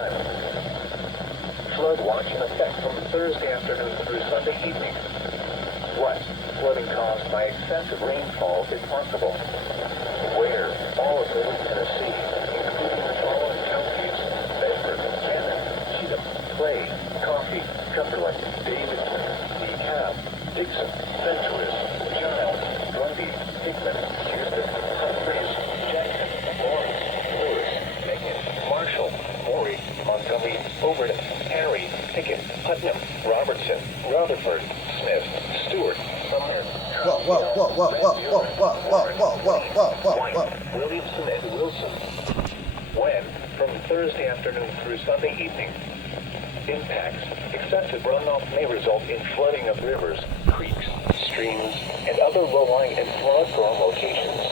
time. Flood watch in effect from Thursday afternoon through Sunday evening. What? Flooding caused by excessive rainfall is possible. Where? All of Middle Tennessee, including the following counties: Bedford, Cannon, Cheatham, Clay, Coffee, Cumberland, Davidson, DeKalb, Dixon, Fentress, Giles, Grundy, Hickman, Houston, Humphreys, Jackson, Lawrence, Lewis, Macon, Marshall, Maury, Montgomery, Overton, Harry, Pickett, Putnam, Robertson, Rutherford, Smith, Stewart, Sumner, White, Williamson, and Wilson. When? From Thursday afternoon through Sunday evening. Impacts. Excessive runoff may result in flooding of rivers, creeks, streams, and other low-lying and flood-prone locations.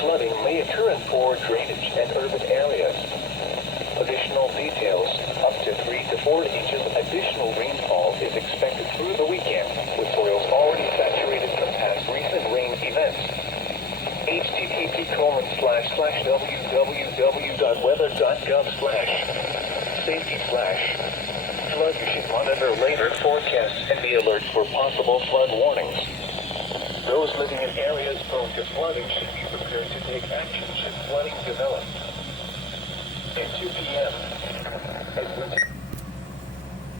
Flooding may occur in poor drainage and urban areas. Additional details: up to 3 to 4 inches additional rainfall is expected through the weekend, with soils already saturated from past recent rain events. http://www.weather.gov/safety/. Flood. You should monitor later forecasts and be alert for possible flood warnings. Those living in areas prone to flooding should be prepared to take action should flooding develop. At 2 p.m.